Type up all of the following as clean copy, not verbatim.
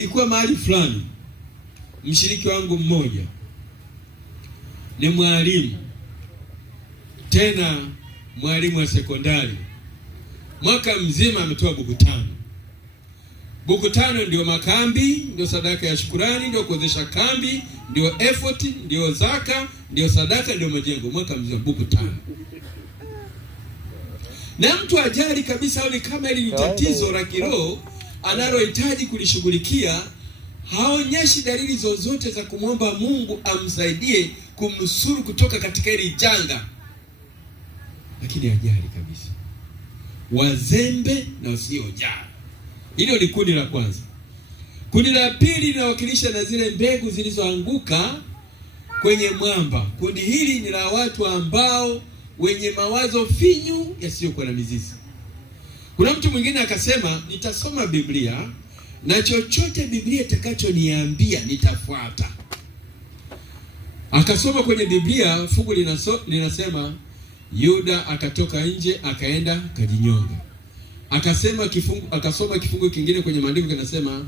Ilikuwa mahali fulani, mshiriki wangu mmoja ni mwalimu, tena mwalimu wa sekondari. Mwaka mzima ametoa buku 5. Buku 5 ndio makambi, ndio sadaka ya shukrani, ndio kuwezesha kambi, ndio effort, ndio zaka, ndio sadaka, ndio majengo. Mwaka mzima buku 5. Na mtu ajali kabisa au kama hili ni tatizo la kiroho analohitaji kulishughulikia, haonyeshi dalili zozote za kumwomba Mungu amsaidie kumnusuru kutoka katika hili janga, lakini ajali kabisa. Wazembe na wasiojali. Hilo ni kundi la kwanza. Kundi la pili linawakilisha na zile mbegu zilizoanguka kwenye mwamba. Kundi hili ni la watu ambao wenye mawazo finyu yasiyokuwa na mizizi. Kuna mtu mwingine akasema, nitasoma Biblia na chochote Biblia itakachoniambia nitafuata. Akasoma kwenye Biblia fungu linasema Yuda akatoka nje akaenda kajinyonga. Akasoma kifungu kingine kwenye maandiko kinasema,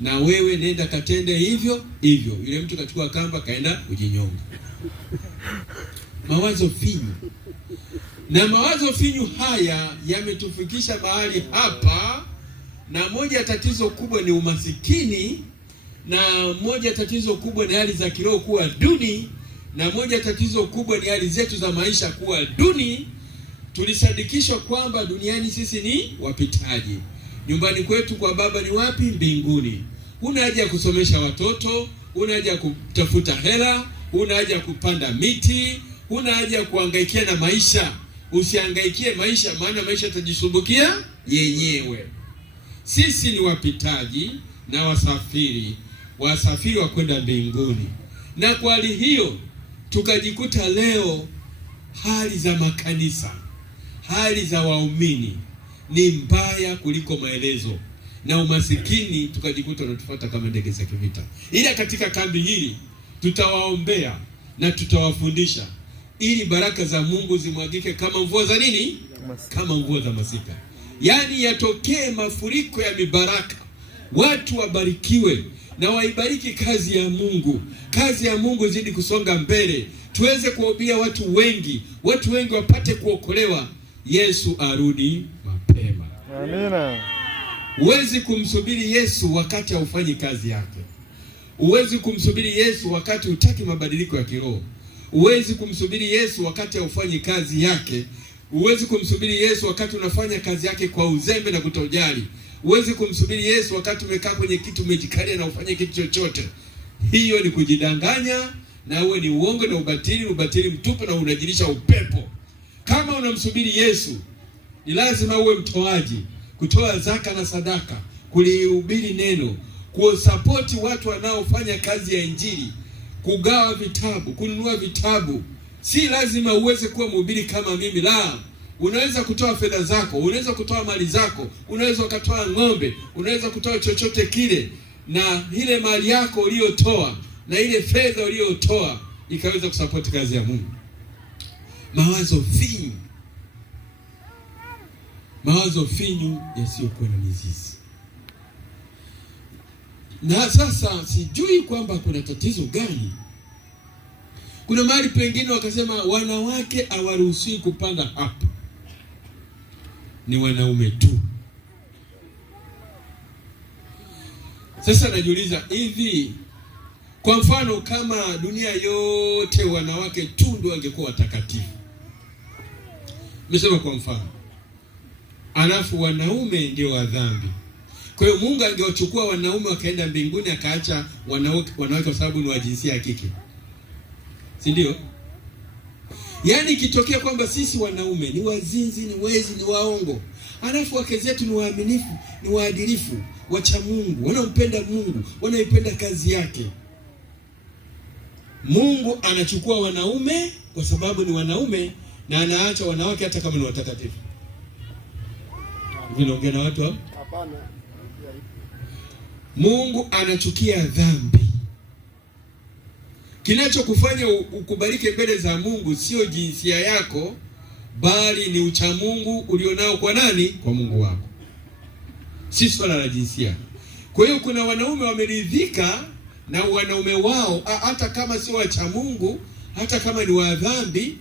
na wewe nenda katende hivyo hivyo. Yule mtu kachukua kamba kaenda kujinyonga. Mawazo finyu. Na mawazo finyu haya yametufikisha mahali hapa, na moja tatizo kubwa ni umasikini, na moja tatizo kubwa ni hali za kiroho kuwa duni, na moja tatizo kubwa ni hali zetu za maisha kuwa duni. Tulisadikishwa kwamba duniani sisi ni wapitaji. Nyumbani kwetu kwa Baba ni wapi? Mbinguni. Huna haja ya kusomesha watoto, huna haja ya kutafuta hela, huna haja ya kupanda miti, huna haja ya kuhangaikia na maisha. Usihangaikie maisha, maana maisha yatajisumbukia yenyewe. Sisi ni wapitaji na wasafiri wa kwenda mbinguni. Na kwa hali hiyo tukajikuta leo hali za makanisa, hali za waumini ni mbaya kuliko maelezo, na umasikini tukajikuta unatufuata kama ndege za kivita. Ila katika kambi hili tutawaombea na tutawafundisha ili baraka za Mungu zimwagike kama mvua za nini? Kama mvua za masika. Yaani yatokee mafuriko ya mibaraka. Watu wabarikiwe na waibariki kazi ya Mungu. Kazi ya Mungu zidi kusonga mbele. Tuweze kuhubia watu wengi wapate kuokolewa. Yesu arudi mapema. Amina. Huwezi kumsubiri Yesu wakati haufanyi kazi yake. Huwezi kumsubiri Yesu wakati hutaki mabadiliko ya kiroho. Huwezi kumsubiri Yesu wakati haufanyi kazi yake. Huwezi kumsubiri Yesu wakati unafanya kazi yake kwa uzembe na kutojali. Huwezi kumsubiri Yesu wakati umekaa kwenye kitu umejikalia na ufanye kitu chochote. Hiyo ni kujidanganya, na uwe ni uongo na ubatili mtupu, na unajilisha upepo. Kama unamsubiri Yesu, ni lazima uwe mtoaji, kutoa zaka na sadaka, kulihubiri neno, kuwasapoti watu wanaofanya kazi ya Injili, kugawa vitabu, kununua vitabu. Si lazima uweze kuwa mhubiri kama mimi, la. Unaweza kutoa fedha zako, unaweza kutoa mali zako, unaweza ukatoa ng'ombe, unaweza kutoa chochote kile, na ile mali yako uliyotoa na ile fedha uliyotoa ikaweza kusapoti kazi ya Mungu. Mawazo finyu yasiyokuwa na mizizi. Na sasa sijui kwamba kuna tatizo gani. Kuna mahali pengine wakasema wanawake hawaruhusiwi kupanda hapa, ni wanaume tu. Sasa najiuliza hivi, kwa mfano kama dunia yote wanawake tu ndio wangekuwa watakatifu, nimesema kwa mfano, alafu wanaume ndio wa dhambi, kwa hiyo Mungu angewachukua wanaume wakaenda mbinguni akaacha wanawake kwa sababu ni wa jinsia ya kike, si ndio? Yaani ikitokea kwamba sisi wanaume ni wazinzi, ni wezi, ni waongo, alafu wake zetu ni waaminifu, ni waadilifu, wacha Mungu, wanampenda Mungu, wanaipenda kazi yake, Mungu anachukua wanaume kwa sababu ni wanaume na anaacha wanawake hata kama ni watakatifu. Vinaongea na watu hapa? Hapana. Mungu anachukia dhambi. Kinachokufanya ukubalike mbele za Mungu sio jinsia yako, bali ni uchamungu ulionao kwa nani? Kwa Mungu wako. Si swala la jinsia. Kwa hiyo kuna wanaume wameridhika na wanaume wao, hata kama sio wacha Mungu, hata kama ni wa dhambi.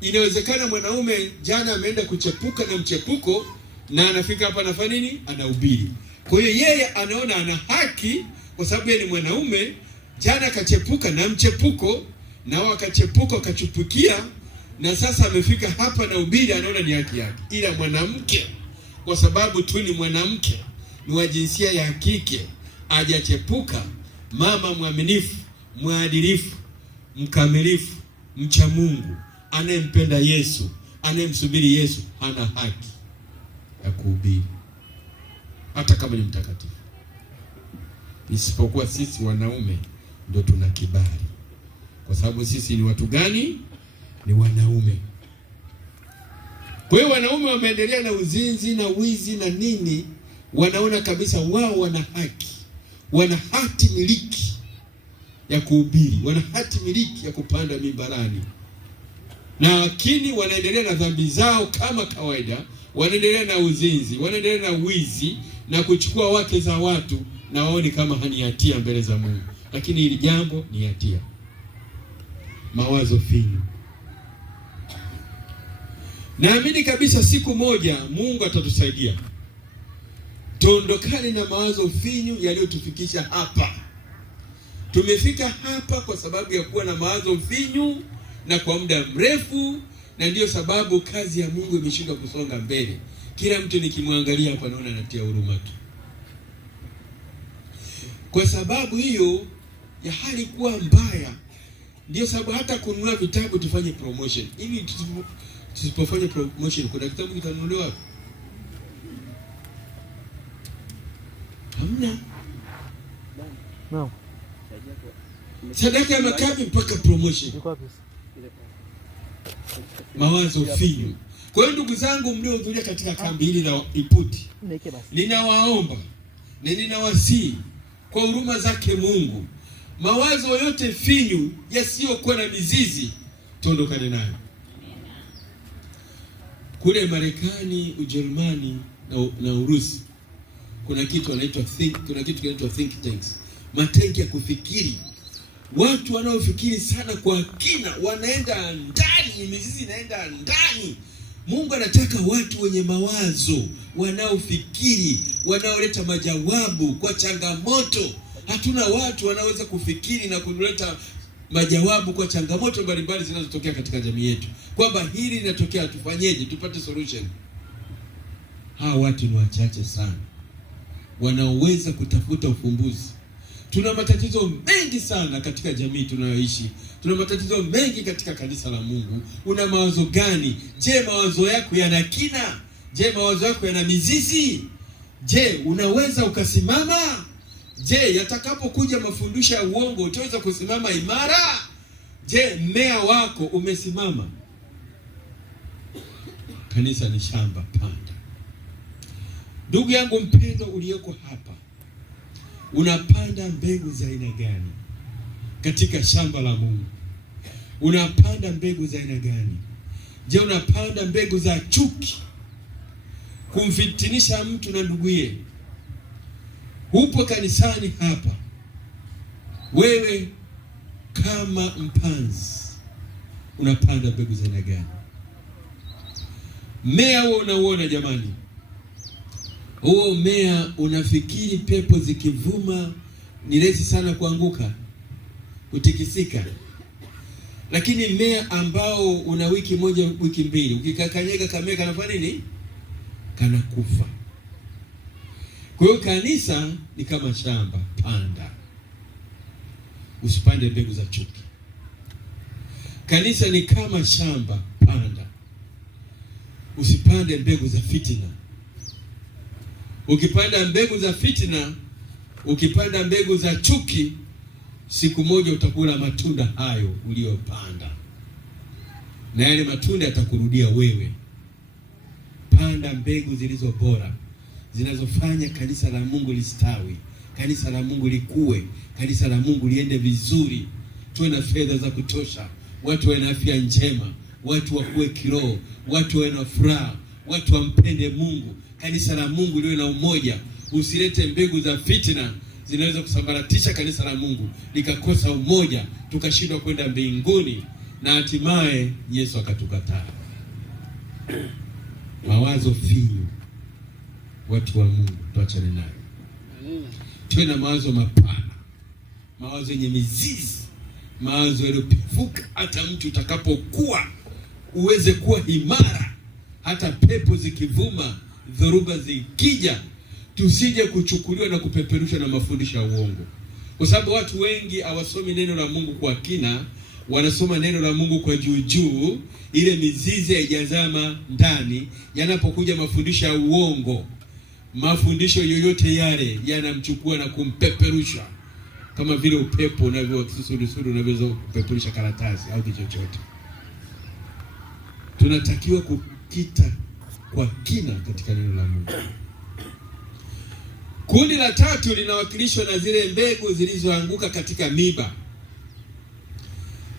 Inawezekana mwanaume jana ameenda kuchepuka na mchepuko, na anafika hapa anafanya nini? Anahubiri. Kwa hiyo yeye anaona ana haki kwa sababu yeye ni mwanaume. Jana akachepuka na mchepuko, na wao akachepuka akachupukia, na sasa amefika hapa na ubiri, anaona ni haki yake. Ila mwanamke, kwa sababu tu ni mwanamke, ni wa jinsia ya kike, hajachepuka, mama mwaminifu, mwadilifu, mkamilifu, mcha Mungu, anayempenda Yesu, anayemsubiri Yesu, hana haki ya kuhubiri hata kama ni mtakatifu. Isipokuwa sisi wanaume ndio tuna kibali. Kwa sababu sisi ni watu gani? Ni wanaume. Kwa hiyo wanaume wameendelea na uzinzi na wizi na nini, wanaona kabisa wao wana haki, wana hati miliki ya kuhubiri, wana hati miliki ya kupanda mimbarani, na lakini wanaendelea na dhambi zao kama kawaida, wanaendelea na uzinzi, wanaendelea na wizi na kuchukua wake za watu, na waoni kama hani hatia mbele za Mungu, lakini hili jambo ni hatia. Mawazo finyu. Naamini kabisa siku moja Mungu atatusaidia tuondokane na mawazo finyu yaliyotufikisha hapa. Tumefika hapa kwa sababu ya kuwa na mawazo finyu na kwa muda mrefu, na ndiyo sababu kazi ya Mungu imeshindwa kusonga mbele. Kila mtu nikimwangalia hapa naona anatia huruma tu. Kwa sababu hiyo ya hali kuwa mbaya, ndiyo sababu hata kununua vitabu tufanye promotion. Hivi tusipofanya promotion, kuna kitabu kitanunuliwa? Hamna. No. Sadaka ya makabi mpaka promotion. Mawazo finyu. Kwa hiyo ndugu zangu mliohudhuria katika kambi hili la Iputi, ninawaomba na ninawasihi kwa huruma zake Mungu, mawazo yote finyu yasiyokuwa na mizizi tuondokane nayo. Kule Marekani, Ujerumani na Urusi kuna kitu kinaitwa think tanks, matenki ya kufikiri. Watu wanaofikiri sana kwa kina wanaenda ndani, mizizi inaenda ndani. Mungu anataka watu wenye mawazo, wanaofikiri, wanaoleta majawabu kwa changamoto. Hatuna watu wanaoweza kufikiri na kuleta majawabu kwa changamoto mbalimbali zinazotokea katika jamii yetu, kwamba hili linatokea, tufanyeje, tupate solution. Hawa watu ni wachache sana wanaoweza kutafuta ufumbuzi. Tuna matatizo mengi sana katika jamii tunayoishi. Tuna matatizo mengi katika kanisa la Mungu. Una mawazo gani? Je, mawazo yako yana kina? Je, mawazo yako yana mizizi? Je, unaweza ukasimama? Je, yatakapokuja mafundisho ya uongo utaweza kusimama imara? Je, mmea wako umesimama? Kanisa ni shamba panda. Ndugu yangu mpendwa uliyoko hapa, unapanda mbegu za aina gani katika shamba la Mungu? Unapanda mbegu za aina gani? Je, unapanda mbegu za chuki, kumfitinisha mtu na nduguye? Upo kanisani hapa, wewe kama mpanzi unapanda mbegu za aina gani? Mmea huo unauona jamani? Huo mmea unafikiri pepo zikivuma ni rahisi sana kuanguka, kutikisika. Lakini mmea ambao una wiki moja, wiki mbili, ukikakanyega kamea kanafanya nini? Kanakufa. Kwa hiyo kanisa ni kama shamba panda. Usipande mbegu za chuki. Kanisa ni kama shamba panda. Usipande mbegu za fitina. Ukipanda mbegu za fitina, ukipanda mbegu za chuki, siku moja utakula matunda hayo uliyopanda, na yale matunda yatakurudia wewe. Panda mbegu zilizo bora, zinazofanya kanisa la Mungu listawi, kanisa la Mungu likue, kanisa la Mungu liende vizuri, tuwe na fedha za kutosha, watu wawe na afya njema, watu wakue kiroho, watu wawe na furaha, watu wampende Mungu, kanisa la Mungu liwe na umoja, usilete mbegu za fitina zinaweza kusambaratisha kanisa la Mungu, likakosa umoja, tukashindwa kwenda mbinguni, na hatimaye Yesu akatukataa. Mawazo finyu, watu wa Mungu, tuachane nayo. Tuwe na mawazo mapana, mawazo yenye mizizi, mawazo yaliyopevuka, hata mtu utakapokuwa uweze kuwa imara, hata pepo zikivuma, dhoruba zikija, tusije kuchukuliwa na kupeperushwa na mafundisho ya uongo. Kwa sababu watu wengi hawasomi neno la Mungu kwa kina, wanasoma neno la Mungu kwa juu juu, ile mizizi haijazama ndani. Yanapokuja mafundisho ya uongo, mafundisho yoyote yale yanamchukua na kumpeperusha kama vile upepo unavyoweza kupeperusha karatasi au chochote. Tunatakiwa kukita kwa kina katika neno la Mungu. Kundi la tatu linawakilishwa na zile mbegu zilizoanguka katika miba.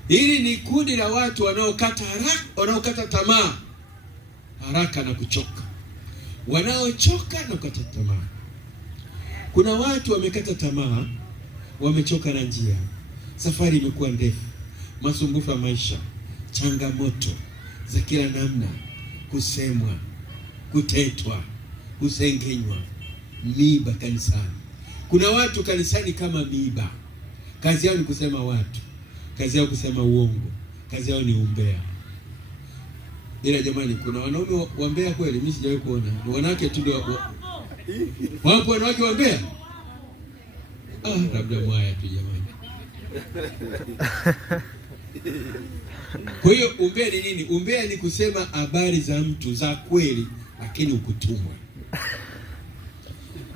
Hili ni kundi la watu wanaokata tamaa haraka na kuchoka. Wanaochoka na kukata tamaa. Kuna watu wamekata tamaa, wamechoka na njia. Safari imekuwa ndefu, masumbufu ya maisha, changamoto za kila namna, kusemwa, kutetwa, kusengenywa, miba kanisani. Kuna watu kanisani kama miba. Kazi yao ni kusema watu, kazi yao kusema uongo, kazi yao ni umbea. Ila jamani, kuna wanaume wambea kweli? Mimi sijawahi kuona. Ni wanawake tu ndio wapo wanawake wambea. Labda mwaya tu jamani. Kwa hiyo umbea ni nini? Umbea ni kusema habari za mtu za kweli, lakini ukutumwa.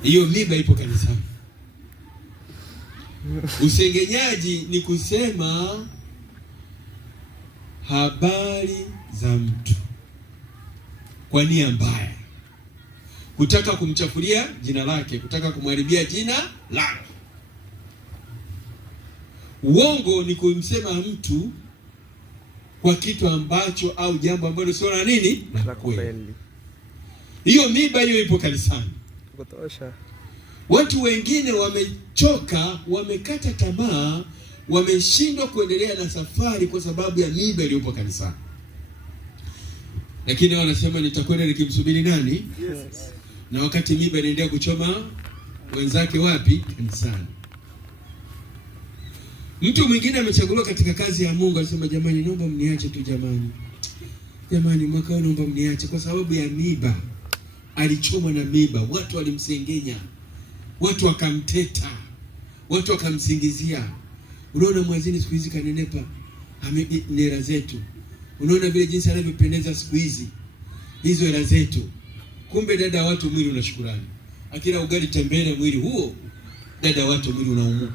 Hiyo miba ipo kanisani. Usengenyaji ni kusema habari za mtu kwa nia mbaya, kutaka kumchafulia jina lake, kutaka kumharibia jina lake. Uongo ni kumsema mtu kwa kitu ambacho au jambo ambalo sio la nini, la kweli. Hiyo miba hiyo ipo kanisani. Kutosha. Watu wengine wamechoka, wamekata tamaa, wameshindwa kuendelea na safari kwa sababu ya miba iliyopo kanisani. Lakini wanasema nitakwenda nikimsubiri nani? Yes. Na wakati miba inaendelea kuchoma wenzake wapi? Kanisani. Mtu mwingine amechaguliwa katika kazi ya Mungu, anasema jamani, naomba mniache tu jamani. Jamani, mwaka huu naomba mniache kwa sababu ya miba. Alichoma na miba, watu walimsengenya, watu wakamteta, watu wakamsingizia. Unaona mwazini siku hizi kanenepa, ni hela zetu. Unaona vile jinsi anavyopendeza siku hizi, hizo hela zetu. Kumbe dada watu mwili una shukrani. Akila ugali tembele mwili huo, dada watu mwili unaumuka.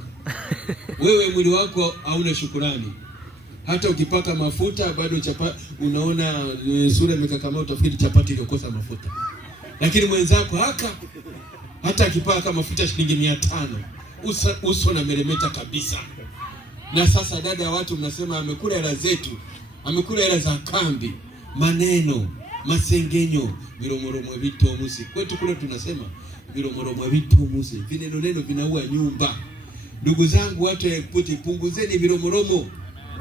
Wewe mwili wako hauna shukrani. Hata ukipaka mafuta bado unaona sura imekakamaa, utafikiri chapati iliyokosa mafuta. Lakini mwenzako hata akipaka mafuta shilingi 500, uso na meremeta kabisa. Na sasa dada watu mnasema amekula hela zetu, amekula hela za kambi, maneno, masengenyo, viromoromo vito musi. Kwetu kule tunasema viromoromo vito musi. Vineno vinaua nyumba. Ndugu zangu, watu punguzeni viromoromo.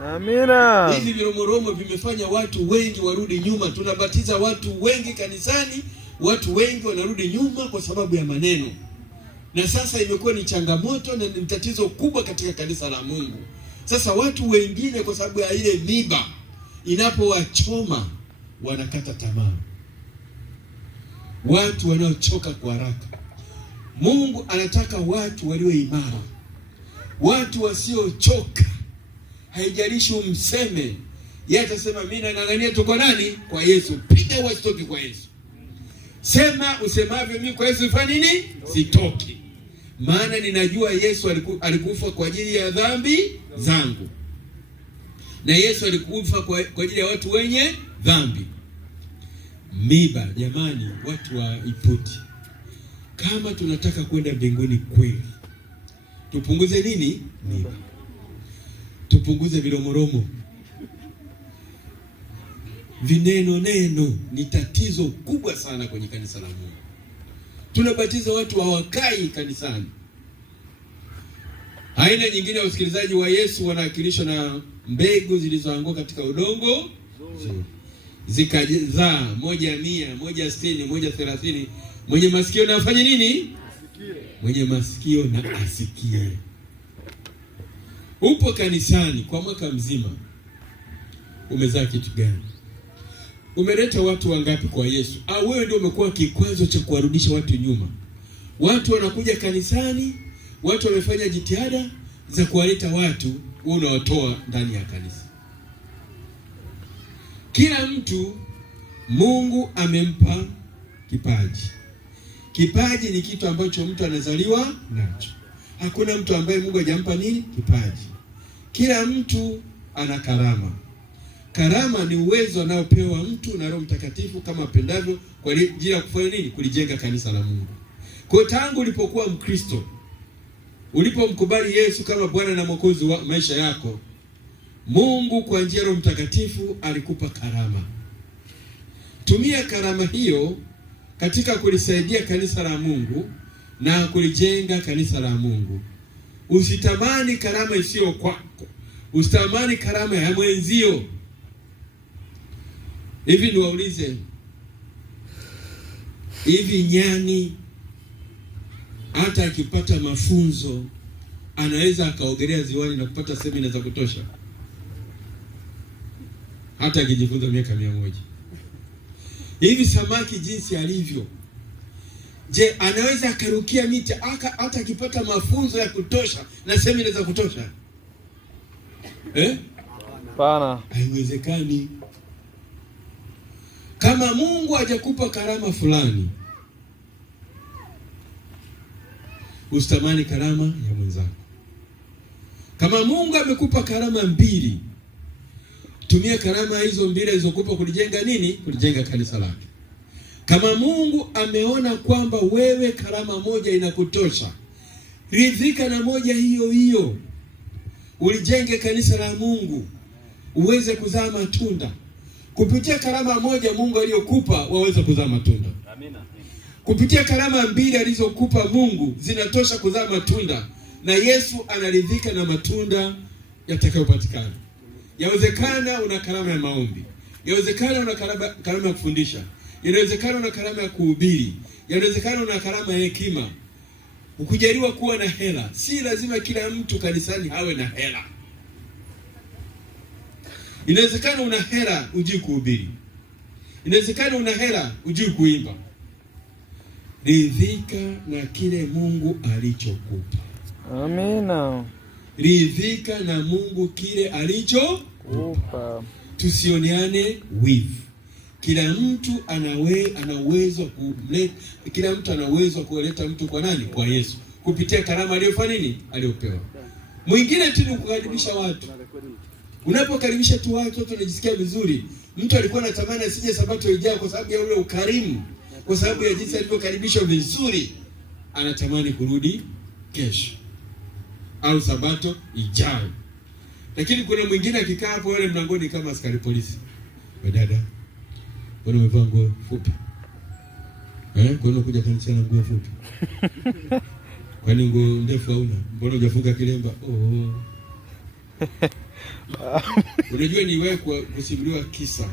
Amina. Hivi viromoromo vimefanya watu wengi warudi nyuma. Tunabatiza watu wengi kanisani, watu wengi wanarudi nyuma kwa sababu ya maneno. Na sasa imekuwa ni changamoto na ni tatizo kubwa katika kanisa la Mungu. Sasa watu wengine kwa sababu ya ile miba inapowachoma wanakata tamaa. Watu wanaochoka kwa haraka. Mungu anataka watu walio imara, watu wasiochoka. Haijalishi umseme, yeye atasema mimi nang'ang'ania tu kwa nani? Kwa Yesu. Piga wasitoki kwa Yesu. Sema usemavyo, mimi kwa Yesu fanya nini? Sitoki. Maana ninajua Yesu alikufa kwa ajili ya dhambi zangu. Na Yesu alikufa kwa ajili ya watu wenye dhambi. Miba, jamani, watu wa Iputi, kama tunataka kwenda mbinguni kweli, tupunguze nini? Miba. Tupunguze viromoromo. Vineno ni tatizo kubwa sana kwenye kanisa la Mungu. tunabatiza watu hawakai kanisani. Aina nyingine ya usikilizaji wa Yesu wanawakilishwa na mbegu zilizoanguka katika udongo nzuri, zikazaa 100, 160, 130. Mwenye masikio na afanye nini? Asikie. Mwenye masikio na asikie. Upo kanisani kwa mwaka mzima, umezaa kitu gani? Umeleta watu wangapi kwa Yesu? Au wewe ndio umekuwa kikwazo cha kuwarudisha watu nyuma? Watu wanakuja kanisani, watu wamefanya jitihada za kuwaleta watu, wewe unawatoa ndani ya kanisa. Kila mtu Mungu amempa kipaji. Kipaji ni kitu ambacho mtu anazaliwa nacho. Hakuna mtu ambaye Mungu hajampa nini? Kipaji. Kila mtu ana karama. Karama ni uwezo anaopewa mtu na Roho Mtakatifu kama apendavyo kwa ajili ya kufanya nini? Kulijenga kanisa la Mungu. Kwa tangu ulipokuwa Mkristo, ulipomkubali Yesu kama Bwana na Mwokozi wa maisha yako, Mungu kwa njia ya Roho Mtakatifu alikupa karama. Tumia karama hiyo katika kulisaidia kanisa la Mungu na kulijenga kanisa la Mungu. Usitamani karama isiyo kwako. Usitamani karama ya mwenzio. Hivi niwaulize, hivi nyani hata akipata mafunzo anaweza akaogelea ziwani na kupata semina za kutosha? Hata akijifunza miaka 100. Hivi samaki jinsi alivyo, je, anaweza akarukia miti hata akipata mafunzo ya kutosha na semina za kutosha? Hapana. Haiwezekani. Kama Mungu hajakupa karama fulani, usitamani karama ya mwenzako. Kama Mungu amekupa karama 2, tumia karama hizo 2 alizokupa kulijenga nini? Kulijenga kanisa lake. Kama Mungu ameona kwamba wewe karama 1 inakutosha, ridhika na 1 hiyo hiyo. Ulijenge kanisa la Mungu, uweze kuzaa matunda. Kupitia karama 1 Mungu aliyokupa waweza kuzaa matunda. Amina. Kupitia karama 2 alizokupa Mungu zinatosha kuzaa matunda, na Yesu anaridhika na matunda yatakayopatikana. Yawezekana una karama ya maombi, yawezekana una karama ya kufundisha, inawezekana una karama ya kuhubiri, inawezekana una karama ya hekima. Ukijaliwa kuwa na hela, si lazima kila mtu kanisani hawe na hela. Inawezekana una hela hujui kuhubiri, inawezekana una hela hujui kuimba. Ridhika na kile Mungu alichokupa. Amina. Ridhika na Mungu kile alichokupa. Tusioneane wivu. Kila mtu ana uwezo kumleta, kila mtu ana uwezo kuleta mtu kwa nani? Kwa Yesu. Kupitia karama aliyofanya nini? Aliyopewa. Mwingine tu ni kukaribisha watu. Unapokaribisha tu watu wanajisikia vizuri. Mtu alikuwa anatamani asije Sabato ijayo kwa sababu ya ule ukarimu, kwa sababu ya jinsi alivyokaribishwa vizuri, anatamani kurudi kesho au Sabato ijayo. Lakini kuna mwingine akikaa hapo wale mlangoni kama askari polisi. Wewe dada, mbona umevaa nguo fupi? Mbona kuja kanisa na nguo fupi? Kwani nguo ndefu hauna? Mbona hujafunga kilemba? Unajua ni wewe kusimuliwa kisa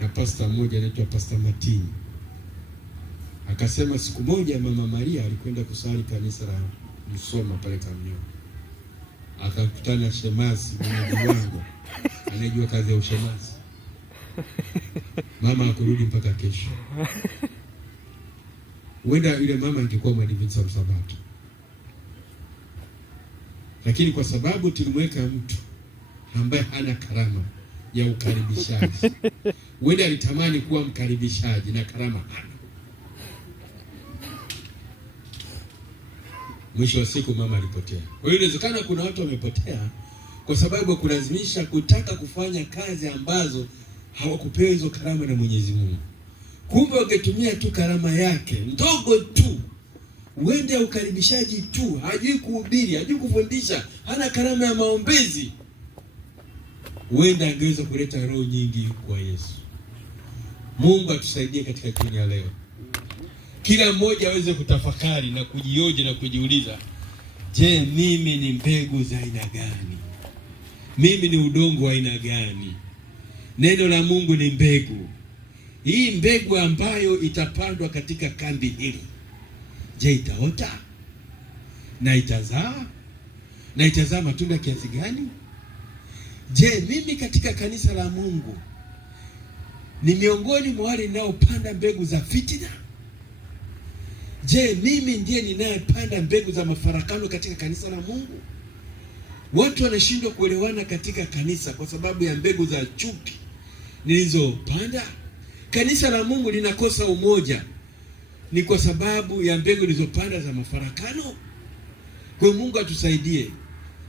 na pastor mmoja anaitwa Pastor Martin. Akasema siku moja Mama Maria alikwenda kusali kanisa la Msoma pale Kamnyo. Akakutana na shemasi mmoja wangu anajua kazi ya ushemasi. Mama akurudi mpaka kesho. Huenda yule mama angekuwa mwadventista wa Sabato, lakini kwa sababu tulimweka mtu ambaye hana karama ya ukaribishaji, huenda alitamani kuwa mkaribishaji na karama hana. Mwisho wa siku mama alipotea. Kwa hiyo inawezekana kuna watu wamepotea kwa sababu kulazimisha kutaka kufanya kazi ambazo hawakupewa hizo karama na Mwenyezi Mungu. Kumbe wangetumia tu karama yake ndogo tu, uende ukaribishaji tu, hajui kuhubiri, hajui kufundisha, hana karama ya maombezi, huenda angeweza kuleta roho nyingi kwa Yesu. Mungu atusaidie katika jioni ya leo. kila mmoja aweze kutafakari na kujioji na kujiuliza, je, mimi ni mbegu za aina gani? Mimi ni udongo wa aina gani? Neno la Mungu ni mbegu. Hii mbegu ambayo itapandwa katika kambi hili, je, itaota na itazaa na itazaa matunda kiasi gani? Je, mimi katika kanisa la Mungu ni miongoni mwa wale ninaopanda mbegu za fitina? Je, mimi ndiye ninayepanda mbegu za mafarakano katika kanisa la Mungu? Watu wanashindwa kuelewana katika kanisa kwa sababu ya mbegu za chuki nilizopanda. Kanisa la Mungu linakosa umoja ni kwa sababu ya mbegu nilizopanda za mafarakano. Kwa Mungu atusaidie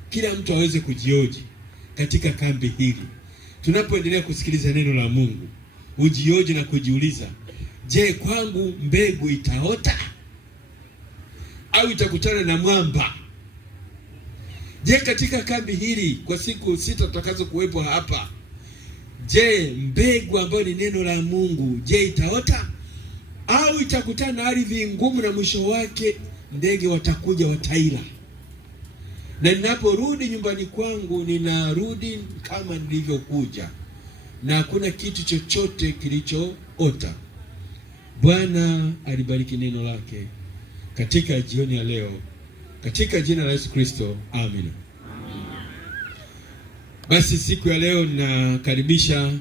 kila mtu aweze kujioji katika kambi hili. Tunapoendelea kusikiliza neno la Mungu, ujioji na kujiuliza, je, kwangu mbegu itaota au itakutana na mwamba? Je, katika kambi hili kwa siku 6 tutakazo kuwepo hapa, je, mbegu ambayo ni neno la Mungu, je, itaota au itakutana na ardhi ngumu na mwisho wake ndege watakuja wataila? Na ninaporudi nyumbani kwangu, ninarudi kama nilivyokuja na hakuna kitu chochote kilichoota. Bwana alibariki neno lake katika jioni ya leo, katika jina la Yesu Kristo, amen. Basi siku ya leo ninakaribisha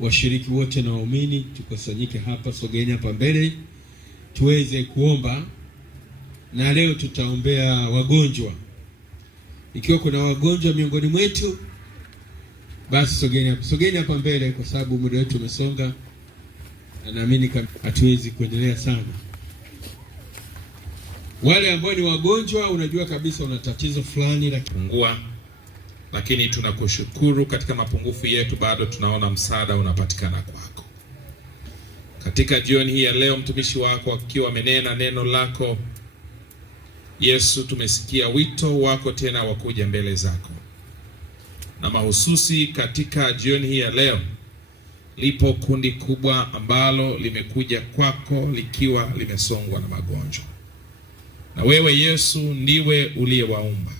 washiriki wote na waumini tukusanyike hapa. Sogeeni hapa mbele tuweze kuomba, na leo tutaombea wagonjwa. Ikiwa kuna wagonjwa miongoni mwetu, basi sogeeni hapa mbele, kwa sababu muda wetu umesonga na naamini hatuwezi kuendelea sana. Wale ambao ni wagonjwa, unajua kabisa una tatizo fulani la kupungua, lakini tunakushukuru katika mapungufu yetu bado tunaona msaada unapatikana kwako. Katika jioni hii ya leo, mtumishi wako akiwa amenena neno lako, Yesu, tumesikia wito wako tena wa kuja mbele zako. Na mahususi katika jioni hii ya leo, lipo kundi kubwa ambalo limekuja kwako likiwa limesongwa na magonjwa. Na wewe Yesu ndiwe uliyewaumba,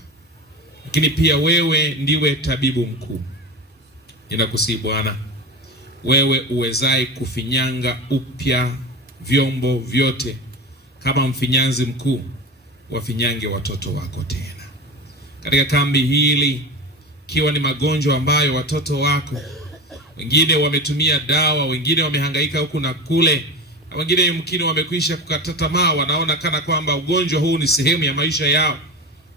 lakini pia wewe ndiwe tabibu mkuu. Ninakusihi Bwana, wewe uwezaye kufinyanga upya vyombo vyote, kama mfinyanzi mkuu, wafinyange watoto wako tena katika kambi hili, kiwa ni magonjwa ambayo watoto wako wengine wametumia dawa, wengine wamehangaika huku na kule, na wengine yumkini wamekwisha kukata tamaa, wanaona kana kwamba ugonjwa huu ni sehemu ya maisha yao.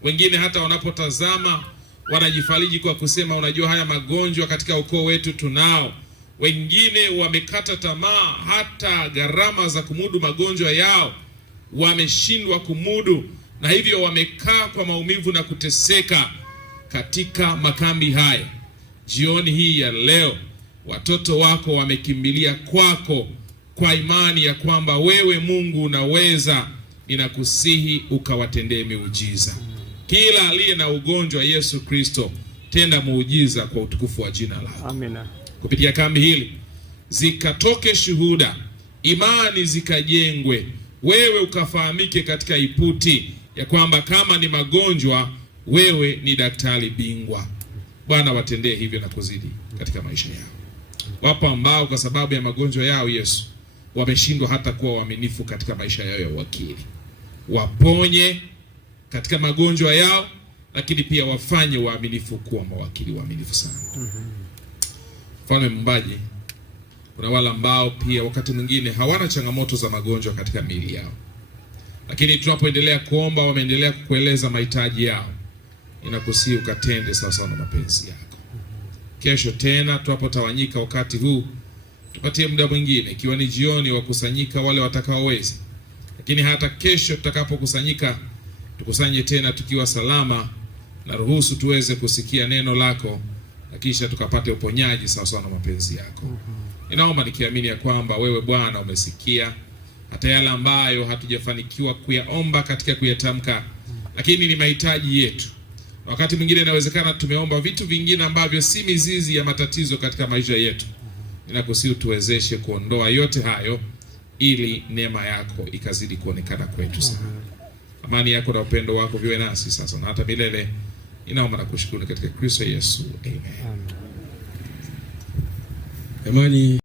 Wengine hata wanapotazama wanajifariji kwa kusema, unajua haya magonjwa katika ukoo wetu tunao. Wengine wamekata tamaa, hata gharama za kumudu magonjwa yao wameshindwa kumudu, na hivyo wamekaa kwa maumivu na kuteseka katika makambi haya. Jioni hii ya leo, watoto wako wamekimbilia kwako kwa imani ya kwamba wewe Mungu unaweza. Ninakusihi ukawatendee miujiza. Kila aliye na ugonjwa, Yesu Kristo, tenda muujiza kwa utukufu wa jina lako. Amina. Kupitia kambi hili zikatoke shuhuda, imani zikajengwe, wewe ukafahamike katika Iputi ya kwamba kama ni magonjwa, wewe ni daktari bingwa. Bwana, watendee hivyo na kuzidi katika maisha yao. Wapo ambao kwa sababu ya magonjwa yao, Yesu, wameshindwa hata kuwa waaminifu katika maisha yao ya uwakili. Waponye katika magonjwa yao, lakini pia wafanye waaminifu kuwa mawakili waaminifu sana. Mfalme Mumbaji, kuna wale ambao pia wakati mwingine hawana changamoto za magonjwa katika miili yao, lakini tunapoendelea kuomba wameendelea kukueleza mahitaji yao. Ninakusihi ukatende sawa na mapenzi yako. Kesho tena tunapotawanyika wakati huu, tupatie muda mwingine, ikiwa ni jioni, wa kusanyika wale watakaoweza. Lakini hata kesho tutakapokusanyika, tukusanye tena tukiwa salama, na ruhusu tuweze kusikia neno lako, na kisha tukapate uponyaji sawa na mapenzi yako. Ninaomba nikiamini ya kwamba wewe Bwana umesikia hata yale ambayo hatujafanikiwa kuyaomba katika kuyatamka, lakini ni mahitaji yetu. Wakati mwingine inawezekana tumeomba vitu vingine ambavyo si mizizi ya matatizo katika maisha yetu. Ninakusihi tuwezeshe kuondoa yote hayo, ili neema yako ikazidi kuonekana kwetu sana. Amani yako na upendo wako viwe nasi sasa na hata milele. Ninaomba na kushukuru katika Kristo Yesu. Amen. Amani